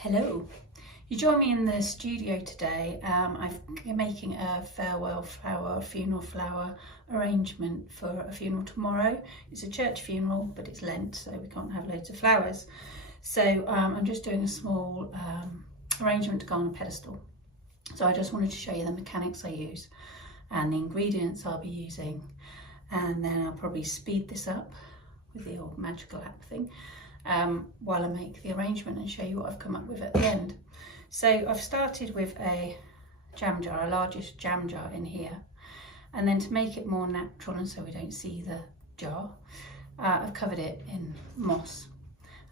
Hello. You join me in the studio today. I'm making a farewell flower, funeral flower arrangement for a funeral tomorrow. It's a church funeral, but it's Lent, so we can't have loads of flowers. So I'm just doing a small arrangement to go on a pedestal. So I just wanted to show you the mechanics I use and the ingredients I'll be using. And then I'll probably speed this up with the old magical app thing. While I make the arrangement and show you what I've come up with at the end. So I've started with a jam jar, a largest jam jar in here, and then to make it more natural and so we don't see the jar, I've covered it in moss,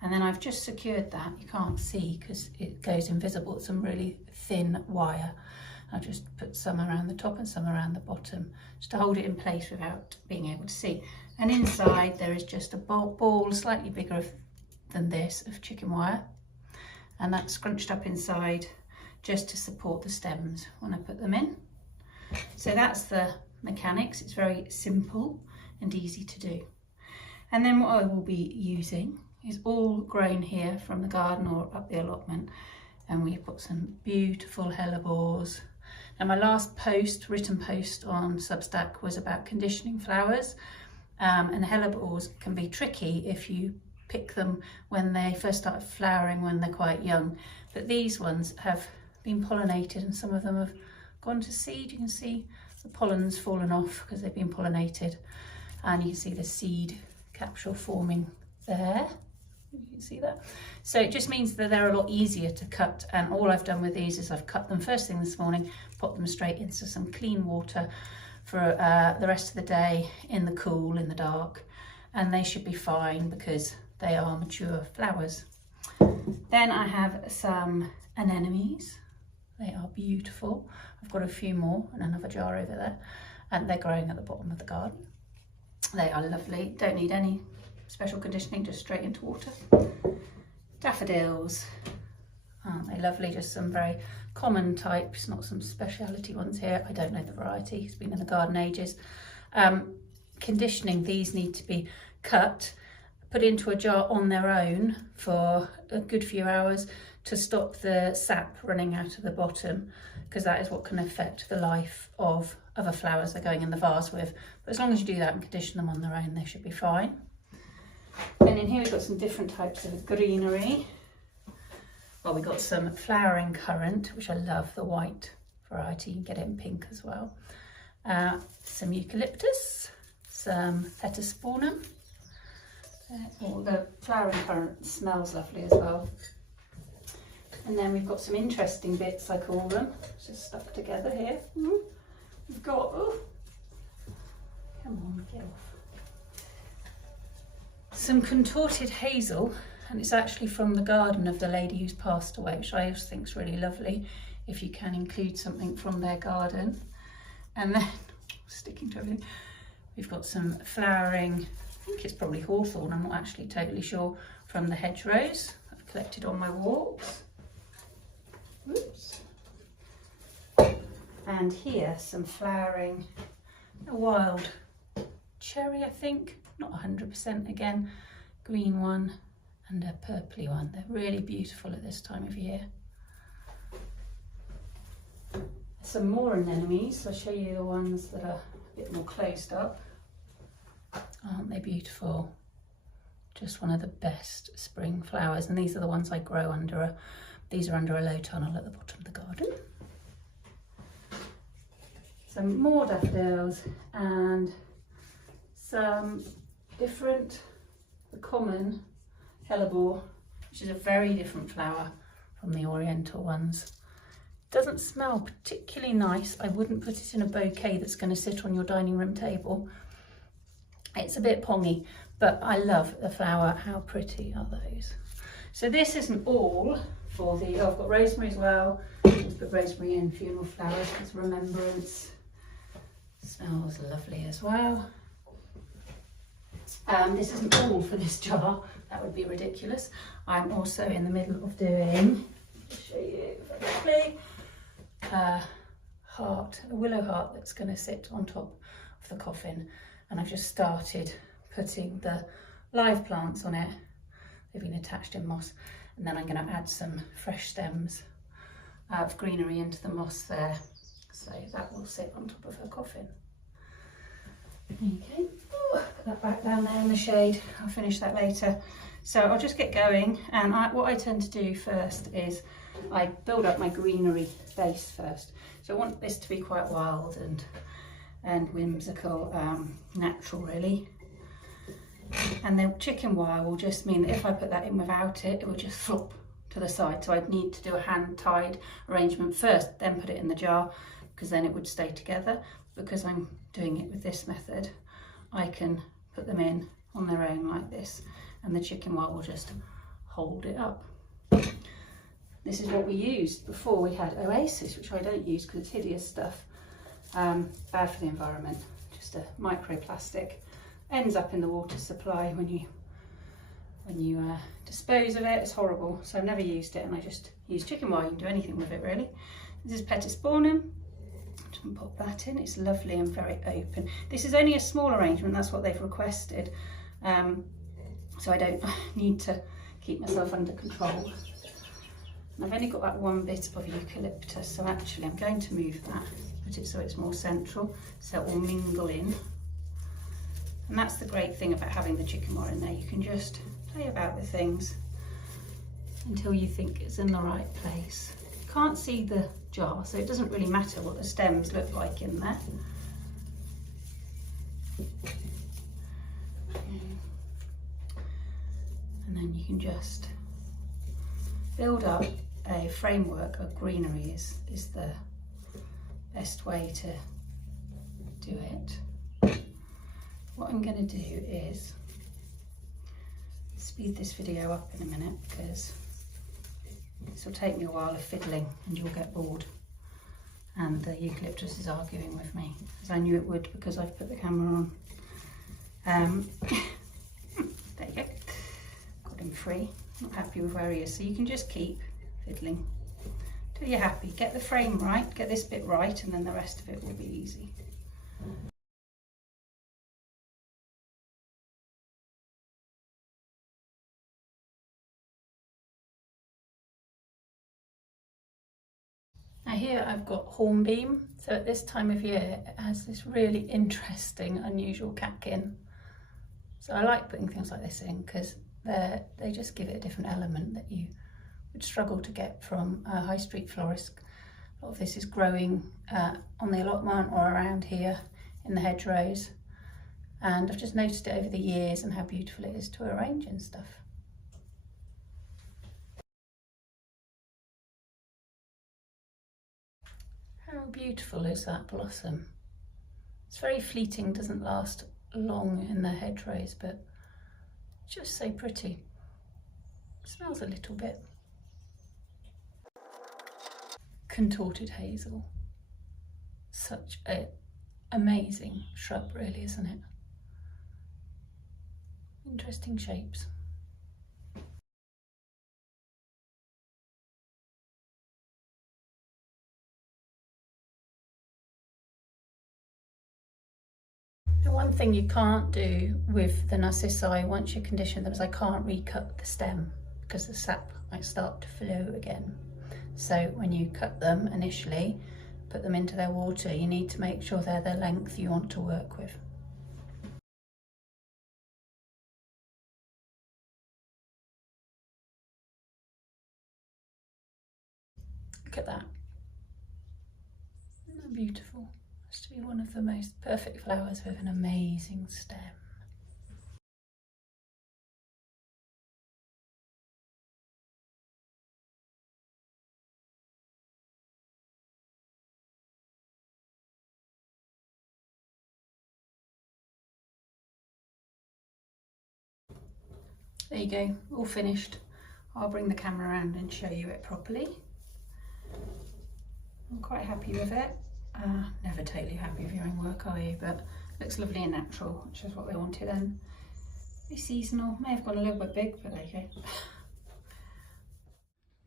and then I've just secured that. You can't see because it goes invisible, it's some really thin wire. I'll just put some around the top and some around the bottom just to hold it in place without being able to see. And inside there is just a ball slightly bigger than this of chicken wire, and that's scrunched up inside just to support the stems when I put them in. So that's the mechanics. It's very simple and easy to do. And then what I will be using is all grown here from the garden or up the allotment, and we've got some beautiful hellebores. Now my last written post on Substack was about conditioning flowers, and hellebores can be tricky if you pick them when they first start flowering, when they're quite young. But these ones have been pollinated and some of them have gone to seed. You can see the pollen's fallen off because they've been pollinated, and you can see the seed capsule forming there. You can see that. So it just means that they're a lot easier to cut, and all I've done with these is I've cut them first thing this morning, put them straight into some clean water for the rest of the day in the cool, in the dark, and they should be fine because they are mature flowers. Then I have some anemones. They are beautiful. I've got a few more in another jar over there, and they're growing at the bottom of the garden. They are lovely. Don't need any special conditioning, just straight into water. Daffodils. Aren't they lovely? Just some very common types, not some speciality ones here. I don't know the variety. It's been in the garden ages. Conditioning, these need to be cut, put into a jar on their own for a good few hours to stop the sap running out of the bottom, because that is what can affect the life of other flowers they're going in the vase with. But as long as you do that and condition them on their own, they should be fine. And in here we've got some different types of greenery. Well, we've got some flowering currant, which I love, the white variety. You can get it in pink as well. Some eucalyptus, some Thetasporum. The flowering currant smells lovely as well. And then we've got some interesting bits, I call them, just stuck together here. We've got, come on, get off. Some contorted hazel, and it's actually from the garden of the lady who's passed away, which I always think is really lovely if you can include something from their garden. And then, sticking to everything, we've got some flowering, I think it's probably hawthorn, I'm not actually totally sure, from the hedgerows I've collected on my walks. Oops. And here some flowering, a wild cherry, I think, not 100% again, green one and a purpley one. They're really beautiful at this time of year. Some more anemones. I'll show you the ones that are a bit more closed up. Aren't they beautiful? Just one of the best spring flowers, and these are the ones I grow under these are under a low tunnel at the bottom of the garden. Some more daffodils and some different, the common hellebore, which is a very different flower from the oriental ones. Doesn't smell particularly nice. I wouldn't put it in a bouquet that's going to sit on your dining room table. It's a bit pongy, but I love the flower. How pretty are those? So this isn't all for the, I've got rosemary as well. Let's put rosemary in, funeral flowers as remembrance. Smells lovely as well. This isn't all for this jar, that would be ridiculous. I'm also in the middle of doing, I'll show you very quickly, a willow heart that's going to sit on top of the coffin. And I've just started putting the live plants on it. They've been attached in moss, and then I'm going to add some fresh stems of greenery into the moss there, so that will sit on top of her coffin. Okay, put that back down there in the shade. I'll finish that later. So I'll just get going, and what I tend to do first is I build up my greenery base first. So I want this to be quite wild and whimsical, natural really. And the chicken wire will just mean that if I put that in without it, it will just flop to the side. So I'd need to do a hand-tied arrangement first, then put it in the jar, because then it would stay together. Because I'm doing it with this method, I can put them in on their own like this, and the chicken wire will just hold it up. This is what we used before we had Oasis, which I don't use because it's hideous stuff, bad for the environment, just a microplastic. Ends up in the water supply when you dispose of it. It's horrible, so I've never used it, and I just use chicken wire. You can do anything with it really. This is Pettisbornum. Just pop that in. It's lovely and very open. This is only a small arrangement, that's what they've requested, so I don't need to keep myself under control. And I've only got that one bit of eucalyptus, so actually I'm going to move that, put it so it's more central, so it will mingle in. And that's the great thing about having the chicken wire in there. You can just play about with things until you think it's in the right place. You can't see the jar, so it doesn't really matter what the stems look like in there. And then you can just build up a framework of greenery is the best way to do it. What I'm going to do is speed this video up in a minute, because this will take me a while of fiddling and you'll get bored. And the eucalyptus is arguing with me, as I knew it would because I've put the camera on. There you go. Got him free. Not happy with where he is, so you can just keep fiddling till you're happy. Get the frame right, get this bit right, and then the rest of it will be easy. Now here I've got hornbeam, so at this time of year it has this really interesting, unusual catkin. So I like putting things like this in because they just give it a different element that you would struggle to get from a high street florist. A lot of this is growing on the allotment or around here in the hedgerows, and I've just noticed it over the years and how beautiful it is to arrange and stuff. How beautiful is that blossom? It's very fleeting, doesn't last long in the hedgerows, but just so pretty. It smells a little bit. Contorted hazel. Such an amazing shrub really, isn't it? Interesting shapes. The one thing you can't do with the narcissi once you condition them is I can't recut the stem because the sap might start to flow again. So when you cut them initially, put them into their water, you need to make sure they're the length you want to work with. Look at that. Isn't that beautiful? It's to be one of the most perfect flowers with an amazing stem. There you go, all finished. I'll bring the camera around and show you it properly. I'm quite happy with it. Never totally happy with your own work, are you? But looks lovely and natural, which is what they wanted. And very seasonal. May have gone a little bit big, but there you go.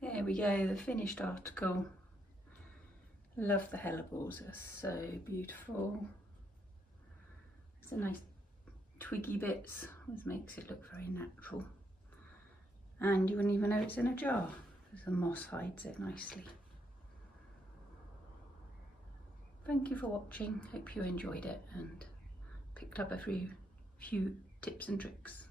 There we go, the finished article. Love the hellebles, they're so beautiful. It's a nice twiggy bits, which makes it look very natural. and you wouldn't even know it's in a jar because the moss hides it nicely. Thank you for watching. Hope you enjoyed it and picked up a few tips and tricks.